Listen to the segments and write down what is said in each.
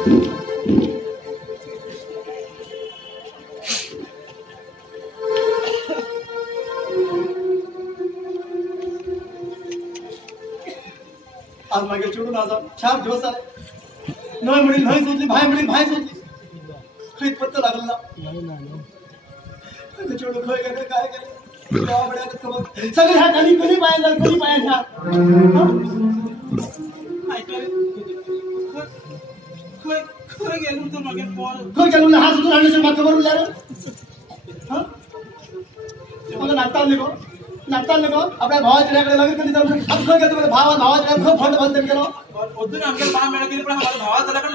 आज मागे चिडून आज 4 दिवस आले नळ म्हणून नाही सोडली भाई म्हणून भाई सोडली खैत पत्ता लागला चिडून खय गेले काय केलं सगळे ह्या खाली कधी पाया ह्या खरं गेलो तर मागे खय गेलो हा सुद्धा राहण्याची मागं भरून रे मला नाटकाल नको आपल्या भावाच्या लग्न कधी जाऊ खय घेतो भावाच्या फंड बंद केलं अजून आमच्या 6 महिना गेली पण भावाचं लग्न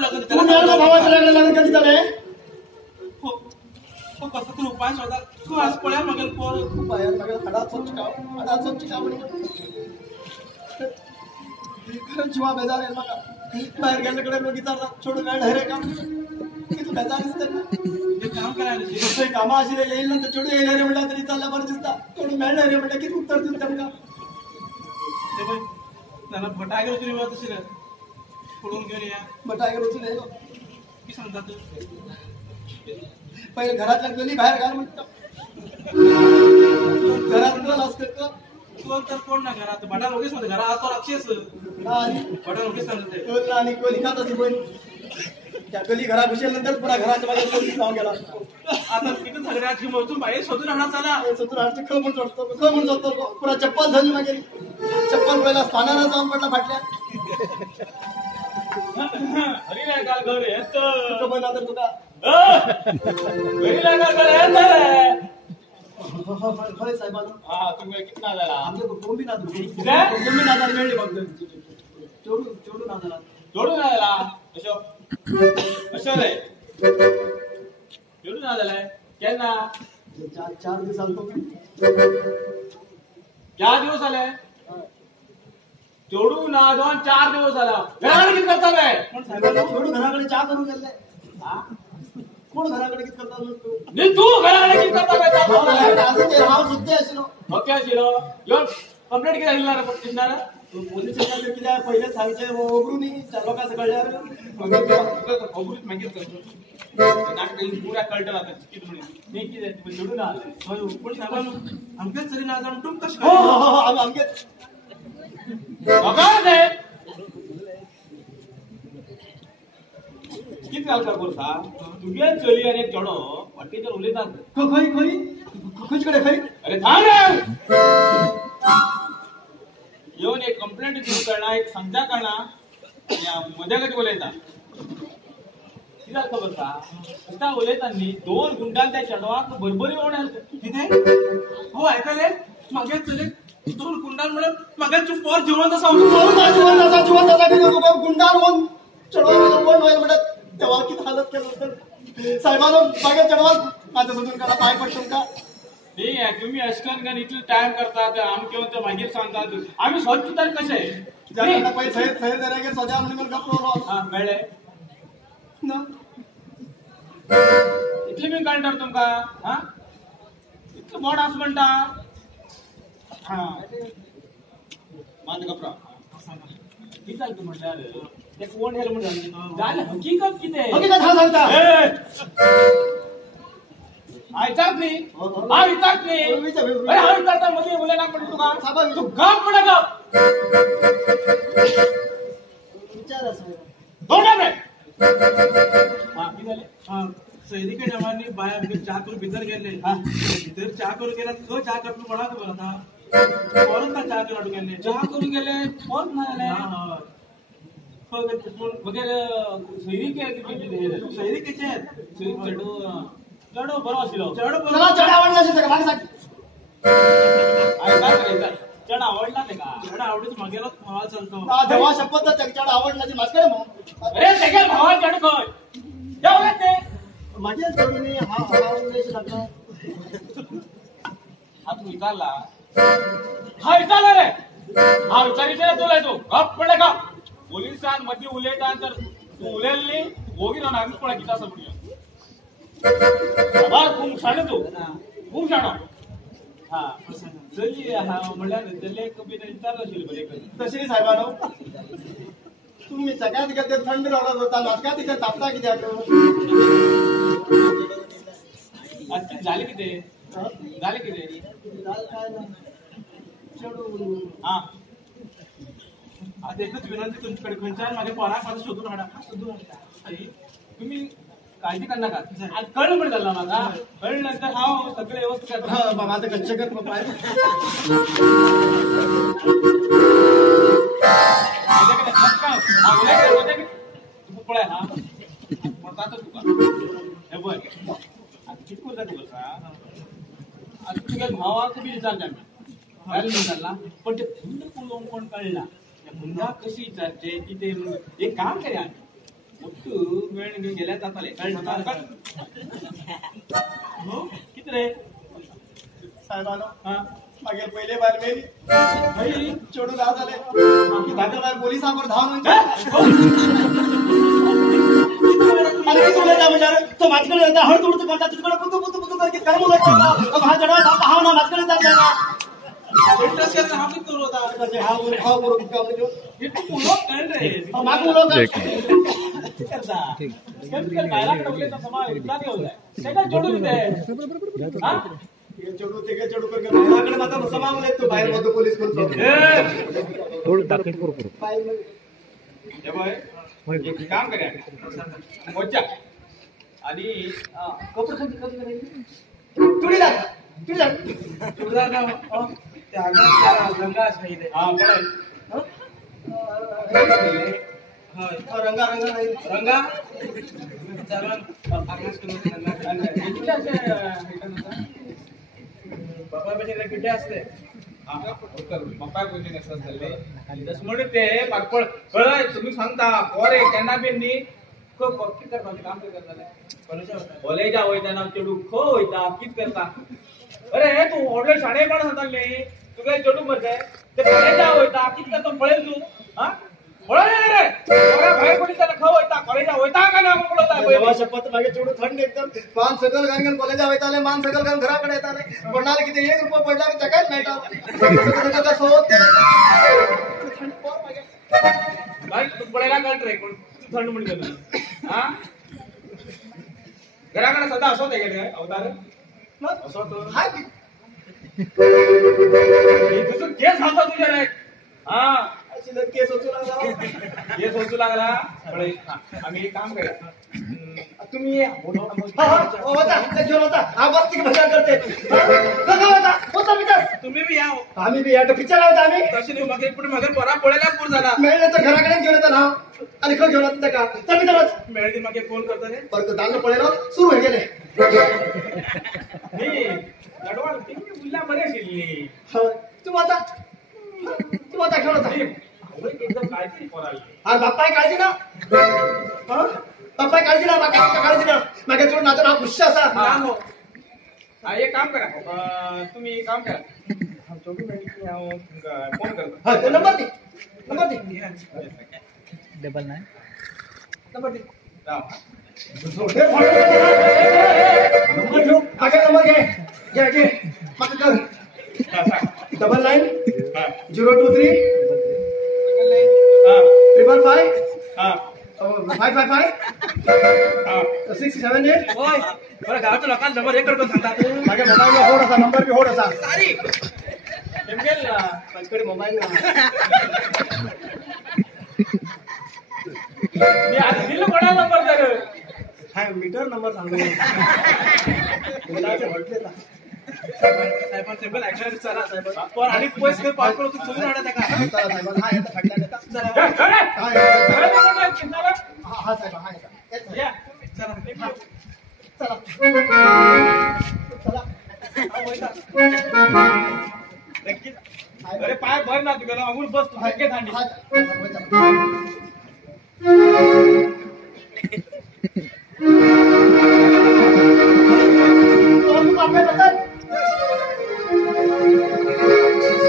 भावाच्या लग्न कधी झाले कसं तू उपाय शोधा तू आज पळ्या मगेल पोर उपाय मगेल हडा सोच का जीवा बेजार आहे मग बाहेर गेल्याकडे लोक विचारतात छोडून काय ढरे काम की तू बेजार दिसते काम करायला कामा अशी येईल नंतर छोडू येईल रे म्हटलं तरी चालला बरं दिसता छोडून मॅळ रे म्हटलं की उत्तर देऊन त्यांना त्याला भटागे होती रिवाज तशी रे पडून घेऊन या भटागे होती नाही की सांगतात पहिले घरातल्या गेली बाहेर घाल म्हणतो घरात कोण असतं तू तर कोण ना घरात भटा लोकेश मध्ये घरा आता राक्षस भटा लोकेश सांगते आणि कोणी खात असे पण त्या गली घरा घुसल्यानंतर पुन्हा घराच्या बाहेर कोणी जाऊन गेला आता तिथं सगळ्याची मजून बाहेर शोधून राहणार चाला शोधून राहणार ख म्हणून चढतो पुन्हा चप्पल झाली मागे चप्पल पहिला पानाला जाऊन पडला फाटल्या हरी नाही काल घर येत तर तुका घरी नाही काल घर येत होय साहेबांनो हा तुम्ही कितना झाला आमच्या कोंबी नादाला मिळली फक्त जोडून नादाला जोडून आला असं रे जोडून आलाय केन्ना 4 दिवस आलतो 4 दिवस आले जोडून ना 4 दिवस आला घराकडे किती करता बे पण साहेबांनो जोडून घराकडे चहा करून गेले कोण घराकडे किती करता नाही तू घराकडे किती करता असं ते हाव सुद्धा असेल ओके असेल यो कंप्लेंट किती दिला पटणार पोलीस स्टेशनला किती पहिले सांगचे ओबरूनी लोक असं कळल्यावर ओबरूत मागे नाटक पुरा कळतं आता किती म्हणे नाही किती जोडून आलं पण साहेबांनो आमच्याच तरी ना जाऊन तुम कसं हो आमचेच बघा रे किती घालता बोलता तुझ्या चली आणि चढो वाटेच्या उलयतात खंयकडे खंय अरे थांब रे येऊन एक कंप्लेंट सुरू करणार एक संख्या करणार मध्ये कधी बोलायचा किती खबर का आता उलयतानी 2 गुंडांच्या चढवाक बरोबरी होणार किती हो ऐकायले मागे चले 2 गुंडांमुळे मागे पोर जिवंत गुंडार होऊन चढवा कोण होईल म्हणत तेव्हा किती हालत केलं तर साहेबांनो मागे चढवा माझ्या सोडून करा पाय पडतो का नाही तुम्ही अशकन का इथलं टाइम करतात आमके म्हणतो मागीर सांगतात आम्ही स्वच्छ तर कसे पहिले सैर देण्यागे सजा म्हणून गप्प हा कळले ना इतले मी काढणार तुमका हा इतकं मोड असं म्हणता हा माझं कपडा किती चालतो म्हणणार ते कोण हेल म्हणून झालं हकीकत किती हकीकत हा सांगता ऐकत नाही हा विचारत नाही अरे हा विचारता मध्ये मुले ना म्हणतो का तू गप पडा गप विचार दोन रे हा किती झाले हा सैनिक जवानी बाय चहा करून भीतर गेले भीतर चहा करून गेला ख चहा करून कोणा बरं आता कोण का चहा करून गेले चहा करून गेले कोण नाही वगैरे सैनिकाचे आहेत चढो बरोबर असेल चढ आवडला चढ आवडला ते का चढ आवडीच मागेला भावा चालतो देवा शपथ चढ आवडला माझ्याकडे मग अरे सगळ्या भावा चढ खय जाऊ ते माझ्याच जोडीने हा उद्देश लागला हा तू विचारला हा विचारला रे हा विचारिचे तुला तू गप पडे का पोलिसांमध्ये उलयता तर तू उलेलली होगी ना आम्ही कोणा किती असं म्हणूया खूप शाणे तू खूप शाणा हा जल्ली हा म्हणल्या जल्ली एक कमी विचारलं असेल बरे तशी साहेबांनो तुम्ही सगळ्यात किती थंड राहत होता म्हाका तिथे तापता कित्याक आज झाले किती झाले किती काय ना चढू हा आता एकच विनंती तुमच्याकडे खंयच्यान माझ्या पोराक माझं शोधून हाडा तुम्ही काळजी करणार का आज कळलं पण झालं माझा कळल्यानंतर हा सगळे व्यवस्थित करतो माझं कच्चे कर बाबा माझ्याकडे काय हा उद्या पळाय हा पडताच तुका हे बघ आज किती कोणता दिवस आज तुझ्या भावाचं बी विचारता मी विचारला पण ते फुंड पुलवून कोण कळला त्या फुंडा कशी विचारते की ते एक काम करे आम्ही तू वेळ घेऊन गेल्या जाताले किती रे साहेबानो हा मागे पहिले बार मेली भाई चढून राहत आले धाकड बार पोलिसांवर धावून अरे तुला त्या म्हणजे तो माझ्याकडे येता हळ तुडत करता तुझ्याकडे पुतू पुतू पुतू करके काय बोलत हा चढवा थांबा हा ना माझ्याकडे जात इंटरेस्ट करता हा किती होता म्हणजे हा बोल खाव करू काम घेऊ हे तू बोलो कळ रे माग बोलव करता केमिकल बाहेर काढले तर समाज इतका नाही होत सेटा जोडून दे हा ये चढू ते काय चढू करके बाहेरकडे माझा समावून येतो बाहेर मध्ये पोलीस म्हणतो थोडं दाखल करू हे बघ एक काम करूया मोजा आणि कपडे कोणते कधी करायचे तुडीदार तुझा नाव त्या आगात रंगा सांगितले हा बरं रंगा रंगा नाही रंगा चलन आकाश करून रंगा बाबा म्हणजे किती असते बाबा कोणी नसतात झाले आणि तस म्हणून ते पाकपळ कळय तुम्ही सांगता पोरे केन्ना बिन्नी खूप कित करता काम करता कॉलेजा वयता ना चेडू खो वयता कित करता अरे तू व्हडले शाळे पण सांगताले तुका चेडू मरते ते कॉलेजा वयता कित करता पळेल तू हा पळय रे पोरा बाहेर कोणी त्याला खो वयता कॉलेजा वयता का ना पळता देवा शपथ मागे चढू थंड एकदम मान सकल गाणगण कॉलेजा वयताले मान सकल गाण घराकडे येताले पडणार किती 1 रुपया पडला की चकाच मेटा कसं होत थंड पोर मागे भाई तू पळायला काढ रे कोण थंड म्हणलं हा घराकडे सदा असो ते गेले अवतार असो तो हाय तुझं केस हाता तुझ्या रे हा अशी केस होतो लागला केस होतू लागला पळे आम्ही एक काम करूया तुम्ही होता घेऊन होता हा बसती भजन करते होता पिक्चर तुम्ही बी या आम्ही बी या पिक्चर आहोत आम्ही तशी नाही मग पुढे मगर पोरा पळायला पूर झाला मिळलं तर घराकडे घेऊन येतो नाव आणि खरं घेऊन येतं का तर मित्रांनो मिळाली मग फोन करता रे परत दांड पळेलो सुरू होई गेले मी लढवाल ती मुल्ला बरे शिल्ली तू आता खेळ होता एकदम काळजी पोराली हा बाप्पाय काळजी ना बाप्पाय काळजी ना बाका काळजी ना मागे तुला नाचो ना खुश असा हा एक काम करा तुम्ही एक काम करा चोटू फोन करतो हा ते नंबर दे डबल 9 नंबर दे राव नंबर घेऊ मागे नंबर घे मागे कर 99 023 555 555 678 होय बरं गावाच्या लोकांना नंबर एक करतो सांगता मागे मोबाईल होड असा नंबर बी होड असा सारी नेमकेल माझ्याकडे मोबाईल मी आज दिलं कोणा नंबर तर हाय मीटर नंबर सांगू म्हटले का साहेबांना सिंपल ऍक्शन चला साहेब पण आणि पैसे पास करू तू सोडून आडा का साहेबांना हा येतं खटल्या देता हा साहेब हा येतं या चला अरे पाय भर ना तुला अंगूर बस तू थंडी हा